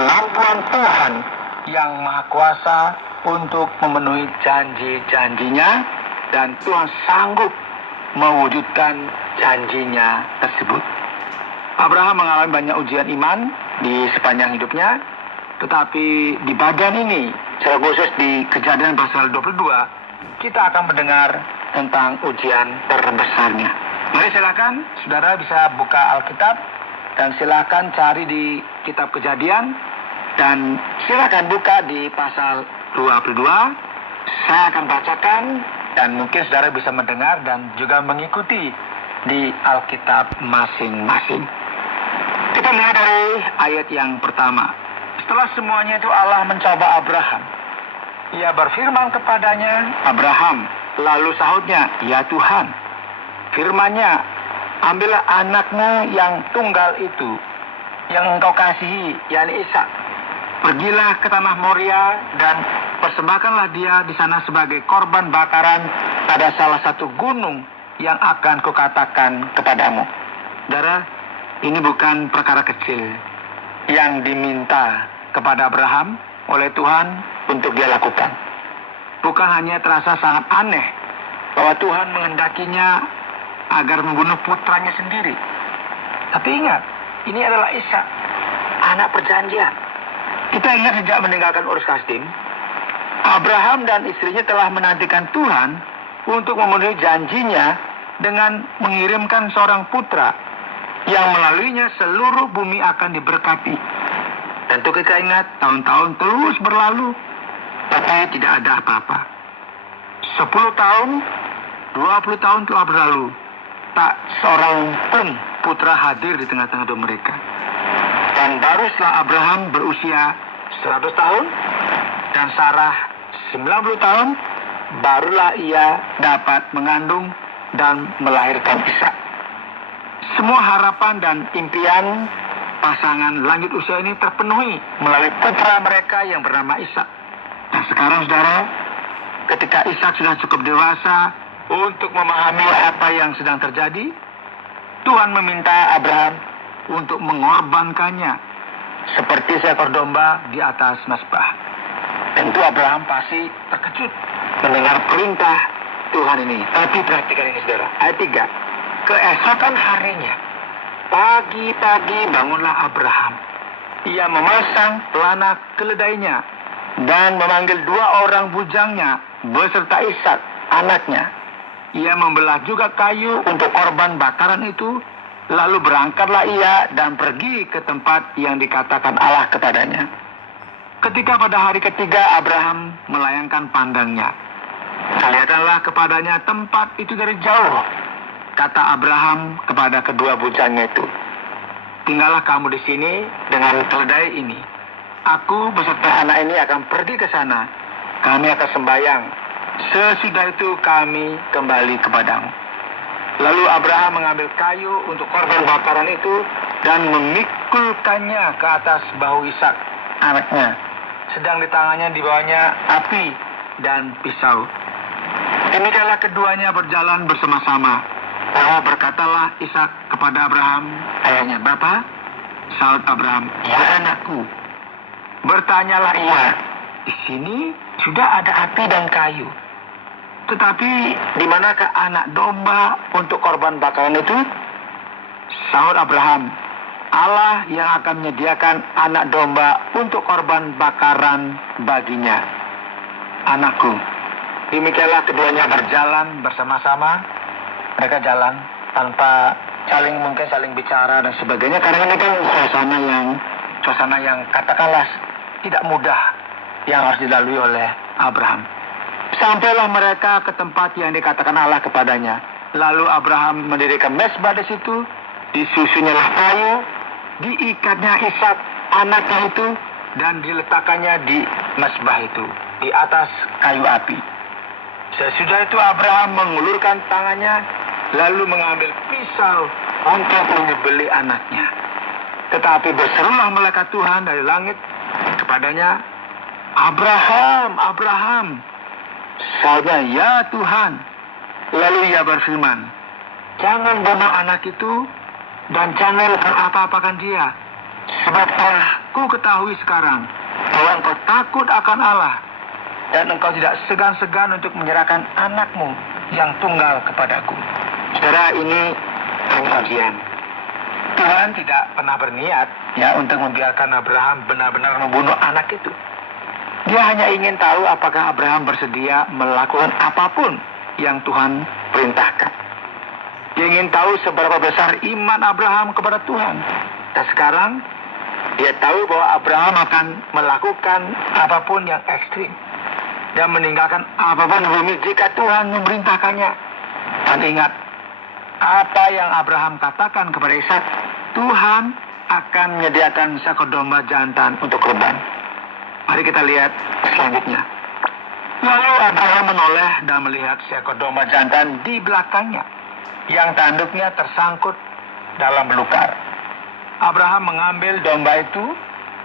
kemampuan Tuhan yang Maha Kuasa untuk memenuhi janji-janjinya, dan Tuhan sanggup mewujudkan janjinya tersebut. Abraham mengalami banyak ujian iman di sepanjang hidupnya, tetapi di bagian ini, secara khusus di Kejadian pasal 22, kita akan mendengar tentang ujian terbesarnya. Mari silakan saudara bisa buka Alkitab dan silakan cari di kitab Kejadian dan silakan buka di pasal 22. Saya akan bacakan dan mungkin saudara bisa mendengar dan juga mengikuti di Alkitab masing-masing. Kita mulai dari ayat yang pertama. Setelah semuanya itu Allah mencoba Abraham. Ia berfirman kepadanya, "Abraham." Lalu sahutnya, "Ya Tuhan." Firman-Nya, "Ambillah anakmu yang tunggal itu, yang engkau kasihi, yakni Ishak. Pergilah ke tanah Moria dan persembahkanlah dia di sana sebagai korban bakaran pada salah satu gunung yang akan kukatakan kepadamu." Saudara, ini bukan perkara kecil yang diminta kepada Abraham oleh Tuhan untuk dia lakukan. Bukan hanya terasa sangat aneh bahwa Tuhan menghendakinya agar membunuh putranya sendiri. Tapi ingat, ini adalah Ishak, anak perjanjian. Kita ingat sejak meninggalkan Ur Kasdim, Abraham dan istrinya telah menantikan Tuhan untuk memenuhi janjinya dengan mengirimkan seorang putra yang melaluinya seluruh bumi akan diberkati. Tentu kita ingat, tahun-tahun terus berlalu, tapi tidak ada apa-apa. 10 tahun, 20 tahun telah berlalu, tak seorang pun putra hadir di tengah-tengah mereka. Dan baru setelah Abraham berusia 100 tahun dan Sarah 90 tahun, barulah ia dapat mengandung dan melahirkan Ishak. Semua harapan dan impian pasangan lanjut usia ini terpenuhi melalui putra mereka yang bernama Ishak. Nah sekarang saudara, ketika Ishak sudah cukup dewasa untuk memahami apa yang sedang terjadi, Tuhan meminta Abraham untuk mengorbankannya seperti seekor domba di atas mezbah. Tentu Abraham pasti terkejut mendengar perintah Tuhan ini. Tapi perhatikan ini saudara, ayat 3. Keesokan harinya, pagi-pagi bangunlah Abraham. Ia memasang pelana keledainya dan memanggil 2 orang bujangnya beserta Ishak, anaknya. Ia membelah juga kayu untuk korban bakaran itu. Lalu berangkatlah ia dan pergi ke tempat yang dikatakan Allah kepadanya. Ketika pada hari ketiga Abraham melayangkan pandangnya, kelihatanlah kepadanya tempat itu dari jauh. Kata Abraham kepada kedua bujangnya itu, "Tinggallah kamu di sini dengan keledai ini. Aku beserta anak ini akan pergi ke sana. Kami akan sembahyang. Sesudah itu kami kembali kepadamu." Lalu Abraham mengambil kayu untuk korban bakaran itu dan memikulkannya ke atas bahu Ishak, anaknya. Sedang di tangannya dibawanya api dan pisau. Demikianlah keduanya berjalan bersama-sama. Lalu berkatalah Ishak kepada Abraham, ayahnya, "Bapa?" Sahut Abraham, "Ya anakku." Bertanyalah ia, "Di sini sudah ada api dan kayu. Tetapi di manakah anak domba untuk korban bakaran itu?" Sahut Abraham, "Allah yang akan menyediakan anak domba untuk korban bakaran baginya." Anakku. Demikianlah keduanya berjalan bersama-sama. Mereka jalan tanpa saling bicara dan sebagainya, karena ini kan suasana yang katakanlah tidak mudah yang harus dilalui oleh Abraham. Sampailah mereka ke tempat yang dikatakan Allah kepadanya. Lalu Abraham mendirikan mezbah di situ, disusunyalah kayu, diikatnya Ishak anaknya itu, dan diletakkannya di mezbah itu, di atas kayu api. Sesudah itu Abraham mengulurkan tangannya, lalu mengambil pisau untuk menyembelih anaknya. Tetapi berserulah malaikat Tuhan dari langit kepadanya, "Abraham, Abraham." Sahutnya, "Ya Tuhan." Lalu ia berfirman, "Jangan bunuh anak itu dan jangan apa-apakan dia. Sebab ku ketahui sekarang bahwa engkau takut akan Allah dan engkau tidak segan-segan untuk menyerahkan anakmu yang tunggal kepadaku. Saudara, ini hanya ujian. Tuhan tidak pernah berniat untuk membiarkan Abraham benar-benar membunuh anak itu. Dia hanya ingin tahu apakah Abraham bersedia melakukan apapun yang Tuhan perintahkan. Dia ingin tahu seberapa besar iman Abraham kepada Tuhan. Dan sekarang dia tahu bahwa Abraham akan melakukan apapun yang ekstrim dan meninggalkan apapun bumi jika Tuhan memerintahkannya. Dan ingat, apa yang Abraham katakan kepada Ishak, Tuhan akan menyediakan seekor domba jantan untuk kurban. Mari kita lihat selanjutnya. Lalu Abraham menoleh dan melihat seekor domba jantan di belakangnya, yang tanduknya tersangkut dalam belukar. Abraham mengambil domba itu,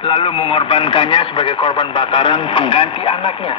lalu mengorbankannya sebagai korban bakaran pengganti anaknya.